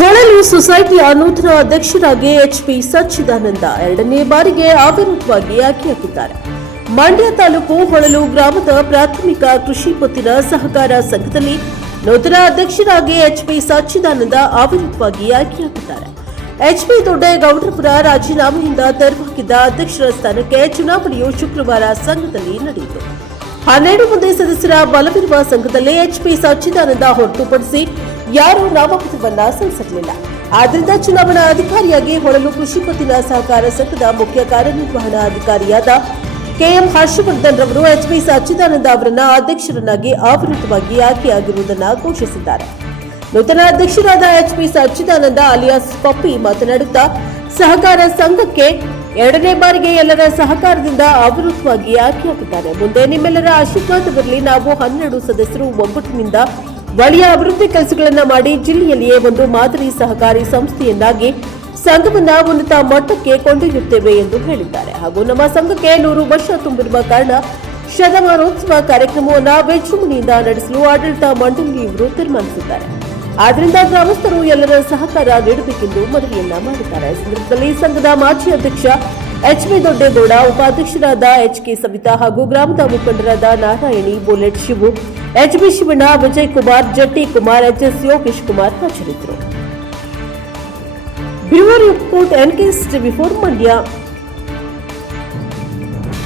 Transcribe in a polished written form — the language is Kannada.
ಹೊಳಲು ಸೊಸೈಟಿಯ ನೂತನ ಅಧ್ಯಕ್ಷರಾಗಿ ಎಚ್ಪಿ ಸಚ್ಚಿದಾನಂದ ಎರಡನೇ ಬಾರಿಗೆ ಅವಿರೋಧವಾಗಿ ಆಯ್ಕೆಯಾಗಿದ್ದಾರೆ. ಮಂಡ್ಯ ತಾಲೂಕು ಹೊಳಲು ಗ್ರಾಮದ ಪ್ರಾಥಮಿಕ ಕೃಷಿ ಪತ್ತಿನ ಸಹಕಾರ ಸಂಘದಲ್ಲಿ ನೂತನ ಅಧ್ಯಕ್ಷರಾಗಿ ಎಚ್ಪಿ ಸಚ್ಚಿದಾನಂದ ಅವಿರೋಧವಾಗಿ ಆಯ್ಕೆಯಾಗಿದ್ದಾರೆ. ಎಚ್ಪಿ ದೊಡ್ಡೇಗೌಡರವರ ರಾಜೀನಾಮೆಯಿಂದ ತೆರವಾಗಿದ್ದ ಅಧ್ಯಕ್ಷರ ಸ್ಥಾನಕ್ಕೆ ಚುನಾವಣೆಯು ಶುಕ್ರವಾರ ಸಂಘದಲ್ಲಿ ನಡೆಯಿತು. 12 ಮಂದಿ ಸದಸ್ಯರ ಬಲವಿರುವ ಸಂಘದಲ್ಲಿ ಎಚ್ಪಿ ಸಚ್ಚಿದಾನಂದ ಹೊರತುಪಡಿಸಿ ಯಾರೂ ನಾಮಪತ್ರವನ್ನ ಸಲ್ಲಿಸಲಿಲ್ಲ. ಆದ್ದರಿಂದ ಚುನಾವಣಾ ಅಧಿಕಾರಿಯಾಗಿ ಹೊಳಲು ಕೃಷಿ ಪತ್ತಿನ ಸಹಕಾರ ಸಂಘದ ಮುಖ್ಯ ಕಾರ್ಯನಿರ್ವಹಣಾ ಅಧಿಕಾರಿಯಾದ ಕೆಎಂ ಹರ್ಷವರ್ಧನ್ ರವರು ಎಚ್ಪಿ ಸಚ್ಚಿದಾನಂದ ಅವರನ್ನ ಅಧ್ಯಕ್ಷರನ್ನಾಗಿ ಅವಿರೋಧವಾಗಿ ಆಯ್ಕೆಯಾಗಿರುವುದನ್ನು ಘೋಷಿಸಿದ್ದಾರೆ. ನೂತನ ಅಧ್ಯಕ್ಷರಾದ ಎಚ್ಪಿ ಸಚ್ಚಿದಾನಂದ ಅಲಿಯಾಸ್ ಪಪ್ಪಿ ಮಾತನಾಡುತ್ತಾ, ಸಹಕಾರ ಸಂಘಕ್ಕೆ ಎರಡನೇ ಬಾರಿಗೆ ಎಲ್ಲರ ಸಹಕಾರದಿಂದ ಅವಿರೋಧವಾಗಿ ಆಯ್ಕೆಯಾಗಿದ್ದಾರೆ. ಮುಂದೆ ನಿಮ್ಮೆಲ್ಲರ ಆಶೀರ್ವಾದವಿರಲಿ. ನಾವು 12 ಸದಸ್ಯರು ಒಗ್ಗಟ್ಟಿನಿಂದ ಒಳ್ಳೆಯ ಅಭಿವೃದ್ಧಿ ಕೆಲಸಗಳನ್ನು ಮಾಡಿ ಜಿಲ್ಲೆಯಲ್ಲಿಯೇ ಒಂದು ಮಾದರಿ ಸಹಕಾರಿ ಸಂಸ್ಥೆಯನ್ನಾಗಿ ಸಂಘವನ್ನ ಉನ್ನತ ಮಟ್ಟಕ್ಕೆ ಕೊಂಡೊಯ್ಯುತ್ತೇವೆ ಎಂದು ಹೇಳಿದ್ದಾರೆ. ಹಾಗೂ ನಮ್ಮ ಸಂಘಕ್ಕೆ 100 ವರ್ಷ ತುಂಬಿರುವ ಕಾರಣ ಶತಮಾನೋತ್ಸವ ಕಾರ್ಯಕ್ರಮವನ್ನು ವಿಜೃಂಭಣೆಯಿಂದ ನಡೆಸಲು ಆಡಳಿತ ಮಂಡಳಿಯವರು ತೀರ್ಮಾನಿಸಿದ್ದಾರೆ. ಆದ್ದರಿಂದ ಗ್ರಾಮಸ್ಥರು ಎಲ್ಲರ ಸಹಕಾರ ನೀಡಬೇಕೆಂದು ಮನವಿಯನ್ನ ಮಾಡಿದ್ದಾರೆ. ಈ ಸಂದರ್ಭದಲ್ಲಿ ಸಂಘದ ಮಾಜಿ ಅಧ್ಯಕ್ಷ ಎಚ್ವಿ ದೊಡ್ಡೇಗೌಡ, ಉಪಾಧ್ಯಕ್ಷರಾದ ಎಚ್ಕೆ ಸವಿತಾ ಹಾಗೂ ಗ್ರಾಮದ ಮುಖಂಡರಾದ ನಾರಾಯಣಿ, ಬುಲೆಟ್ ಶಿವು, ಎಚ್ಬಿ ಶಿವಣ್ಣ, ವಿಜಯ್ ಕುಮಾರ್, ಜಟ್ಟಿ ಕುಮಾರ್, ಎಚ್ಎಸ್ ಯೋಗೇಶ್ ಕುಮಾರ್ ಹಾಜರಿದ್ದರು. Bureau report NKS TV4 Mandya.